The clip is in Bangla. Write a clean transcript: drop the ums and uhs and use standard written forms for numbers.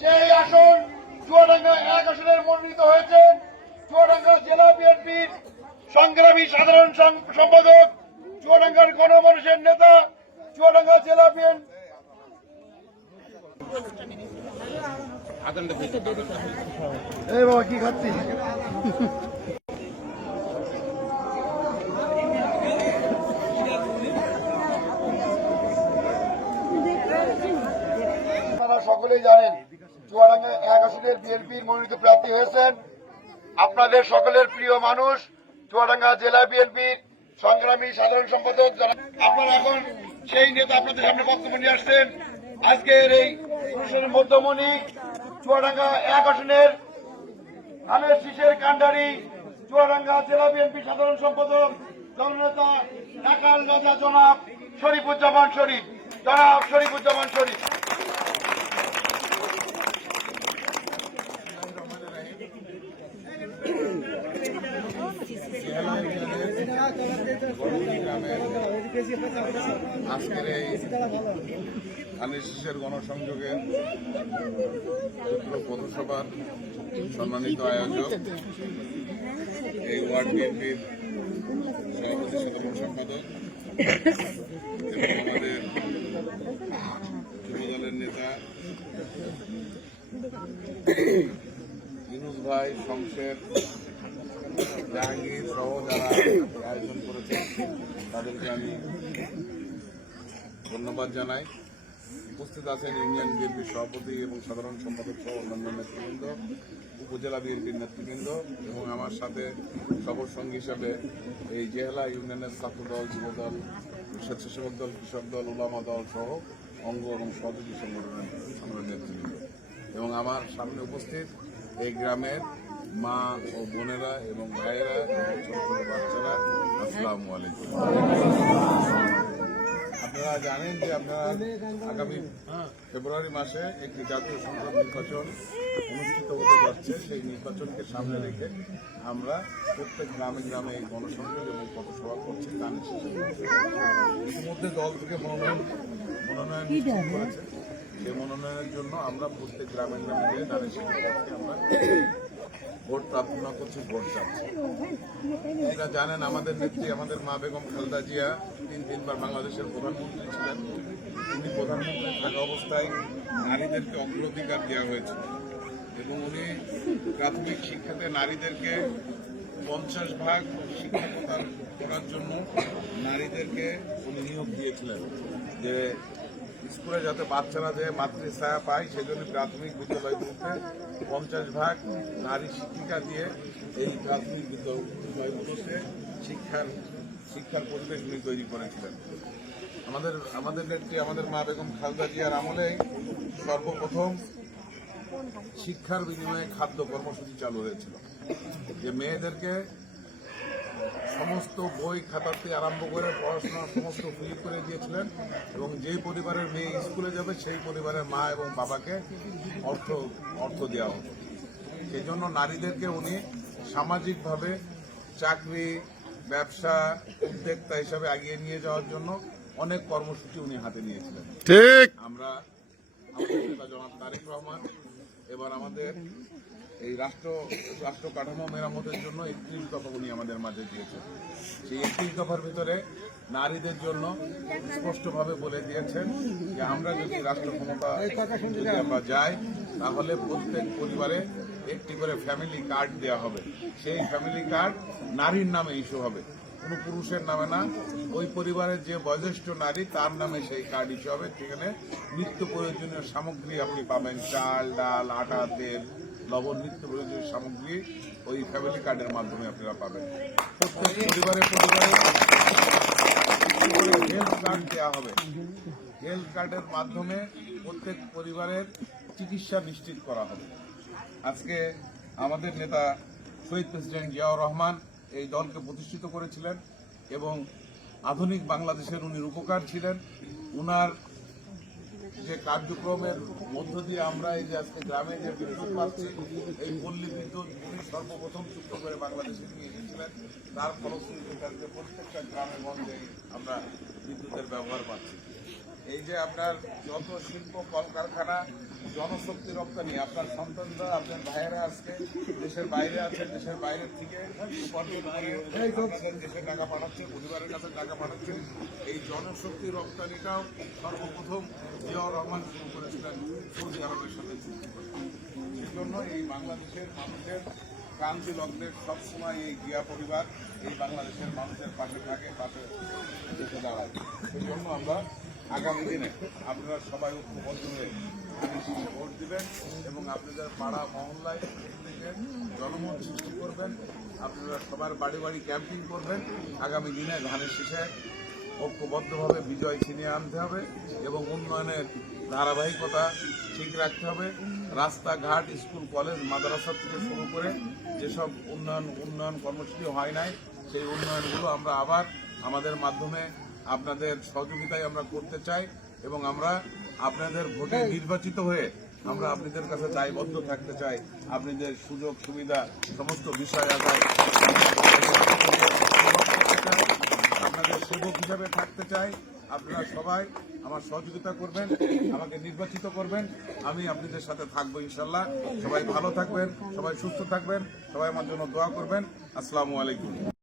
যে আসন চুয়াডাঙ্গা 1 আসনের মনোনীত হয়েছেন চুয়াডাঙ্গা জেলা বিএনপির সংগ্রামী সাধারণ সম্পাদক, চুয়াডাঙ্গার গণমানুষের নেতা, চুয়াডাঙ্গা জেলা বিএনপি। এই বাবা কি খাচ্ছিস? আপনারা সকলেই জানেন চুয়াডাঙ্গা 1 আসনের বিএনপির মনোনীত প্রার্থী হয়েছেন আপনাদের সকলের প্রিয় মানুষ, চুয়াডাঙ্গা জেলা বিএনপির সংগ্রামী সাধারণ সম্পাদক। আপনারা এখন সেই নেতা আপনাদের সামনে বক্তব্য নিয়ে আসছেন। আজকের এই অনুষ্ঠানের মধ্যমণি চুয়াডাঙ্গা 1 আসনের ধানের শীষের কান্ডারি, চুয়াডাঙ্গা জেলা বিএনপি সাধারণ সম্পাদক, দলনেতা ঢাকার রাজা জনাব শরীফুজ্জামান শরীফ। জনাব শরীফুজ্জামান শরীফ। আজকের এই ধানের শীষের গণসংযোগের পৌরসভার সম্মানিত আয়োজক, এই ওয়ার্ড বিএনপির সভাপতি সাধারণ সম্পাদক এবং আমাদের যুব দলের নেতা ইনুস ভাই, শমশের, জাহাঙ্গীর সহ যারা আয়োজন করেছেন তাদেরকে আমি ধন্যবাদ জানাই। উপস্থিত আছেন ইউনিয়ন বিএনপির সভাপতি এবং সাধারণ সম্পাদক সহ অন্যান্য নেতৃবৃন্দ, উপজেলা বিএনপির নেতৃবৃন্দ এবং আমার সাথে সফর সঙ্গী হিসাবে এই জেলা ইউনিয়নের ছাত্রদল, যুবদল, স্বেচ্ছাসেবক দল, কৃষক দল, উলামা দল সহ অঙ্গ এবং সহযোগী সংগঠনের আমাদের নেতৃবৃন্দ এবং আমার সামনে উপস্থিত এই গ্রামের মা ও বোনেরা এবং ভাইয়েরা এবং ছোট ছোট বাচ্চারা, আসসালামু আলাইকুম। আপনারা জানেন যে আপনারা আগামী ফেব্রুয়ারি মাসে একটি জাতীয় সংসদ নির্বাচন অনুষ্ঠিত হতে যাচ্ছে। সেই নির্বাচনকে সামনে রেখে আমরা প্রত্যেক গ্রামে গ্রামে এই গণসংযোগ এবং পথসভা করছি। ইতিমধ্যে দল থেকে মনোনয়ন করেছে। সেই মনোনয়নের জন্য আমরা প্রত্যেক গ্রামে গ্রামে গিয়ে ধানের শীষের পক্ষে আমরা ভোট প্রার্থনা করছি, ভোট চাচ্ছি। আপনারা জানেন আমাদের নেত্রী, আমাদের মা বেগম খালেদা জিয়া 3 বার বাংলাদেশের প্রধানমন্ত্রী ছিলেন। তিনি প্রধানমন্ত্রী থাকা অবস্থায় নারীদেরকে অগ্রাধিকার দেওয়া হয়েছিল এবং উনি প্রাথমিক শিক্ষাতে নারীদেরকে 50% শিক্ষা প্রদান করার জন্য নারীদেরকে উনি নিয়োগ দিয়েছিলেন যে স্কুলে যাতে বাচ্চারা যে মাতৃছায়া পায় সেজন্য প্রাথমিক বিদ্যালয়গুলোতে 50% নারী শিক্ষিকা দিয়ে এই প্রাথমিক বিদ্যালয়গুলোতে শিক্ষার পরিবেশ উনি তৈরি করেছিলেন। আমাদের নেত্রী, আমাদের মা বেগম খালেদা জিয়ার আমলে সর্বপ্রথম শিক্ষার বিনিময়ে খাদ্য কর্মসূচি চালু হয়েছিল, যে মেয়েদেরকে সমস্ত বই খাতাতে আরম্ভ করে পড়াশোনা সমস্ত ফ্রি করে দিয়েছিলেন এবং যেই পরিবারের মেয়ে স্কুলে যাবে সেই পরিবারের মা এবং বাবাকে অর্থ দেওয়া হতো। সেই জন্য নারীদেরকে উনি সামাজিকভাবে চাকরি, ব্যবসা, উদ্যোক্তা হিসাবে এগিয়ে নিয়ে যাওয়ার জন্য অনেক কর্মসূচি উনি হাতে নিয়েছিলেন। ঠিক আমরা জনাব তারেক রহমান এবার আমাদের এই রাষ্ট্র কাঠামো মেরামতের জন্য 31 দফা উনি আমাদের মাঝে দিয়েছেন। সেই 31 দফার ভিতরে নারীদের জন্য স্পষ্টভাবে বলে দিয়েছেন যে আমরা যদি রাষ্ট্র ক্ষমতা যদি আমরা যাই তাহলে প্রত্যেক পরিবারে একটি করে ফ্যামিলি কার্ড দেওয়া হবে। সেই ফ্যামিলি কার্ড নারীর নামে ইস্যু হবে, কোনো পুরুষের নামে না। ওই পরিবারের যে বয়োজ্যেষ্ঠ নারী তার নামে সেই কার্ড ইস্যু হবে। সেখানে নিত্য প্রয়োজনীয় সামগ্রী আপনি পাবেন, চাল, ডাল, আটা, তেল, লবণ, নিত্য প্রয়োজনীয় সামগ্রী ওই ফ্যামিলি কার্ডের মাধ্যমে আপনারা পাবেন। প্রত্যেক পরিবারে হেলথ কার্ড দেওয়া হবে। হেলথ কার্ডের মাধ্যমে প্রত্যেক পরিবারের চিকিৎসা নিশ্চিত করা হবে। আজকে আমাদের নেতা শহীদ প্রেসিডেন্ট জিয়াউর রহমান এই দলকে প্রতিষ্ঠিত করেছিলেন এবং আধুনিক বাংলাদেশের উনি রূপকার ছিলেন। উনার যে কার্যক্রমের মধ্য দিয়ে আমরা এই যে আজকে গ্রামে যে বিদ্যুৎ পাচ্ছি, এই পল্লী বিদ্যুৎ উনি সর্বপ্রথম যুক্ত করে বাংলাদেশে নিয়ে এসেছিলেন। তার ফলশ্রুতিতে প্রত্যেকটা গ্রামে গঞ্জে আমরা বিদ্যুতের ব্যবহার পাচ্ছি। এই যে আপনার যত শিল্প কলকারখানা জনশক্তি রপ্তানি, আপনার সন্তানরা আপনার ভাইয়েরা আজকে দেশের বাইরে আছে, দেশের বাইরে থেকে উপার্জন করে আপনাদের দেশে টাকা পাঠাচ্ছে, পরিবারের কাছে টাকা পাঠাচ্ছেন। এই জনশক্তি রপ্তানিটাও সর্বপ্রথম জিয়াউর রহমান শুরু করেছিলেন সৌদি আরবের সাথে চুক্তি করে। সেজন্য এই বাংলাদেশের মানুষের ক্রান্তি লগ্নে সবসময় এই জিয়া পরিবার এই বাংলাদেশের মানুষের পাশে থাকে, পাশে দেশে দাঁড়ায়। সেই জন্য আমরা আগামী দিনে আপনারা সবাই ঐক্যবদ্ধ হয়ে ভোট দিবেন এবং আপনাদের পাড়া মহল্লায় জনমত সৃষ্টি করবেন। আপনারা সবার বাড়ি বাড়ি ক্যাম্পিং করবেন। আগামী দিনে ধানের শীষে ঐক্যবদ্ধভাবে বিজয় ছিনিয়ে আনতে হবে এবং উন্নয়নের ধারাবাহিকতা ঠিক রাখতে হবে। রাস্তাঘাট, স্কুল, কলেজ, মাদ্রাসা থেকে শুরু করে যেসব উন্নয়ন কর্মসূচি হয় নাই, সেই উন্নয়নগুলো আমরা আবার আমাদের মাধ্যমে আপনাদের সহযোগিতায় আমরা করতে চাই এবং আমরা আপনাদের ভোটে নির্বাচিত হয়ে আমরা আপনাদের কাছে দায়বদ্ধ থাকতে চাই। আপনাদের সুযোগ সুবিধা সমস্ত বিষয় আদায় আপনাদের সেবক হিসাবে থাকতে চাই। আপনারা সবাই আমার সহযোগিতা করবেন, আমাকে নির্বাচিত করবেন, আমি আপনাদের সাথে থাকবো ইনশাল্লাহ। সবাই ভালো থাকবেন, সবাই সুস্থ থাকবেন, সবাই আমার জন্য দোয়া করবেন। আসসালামু আলাইকুম।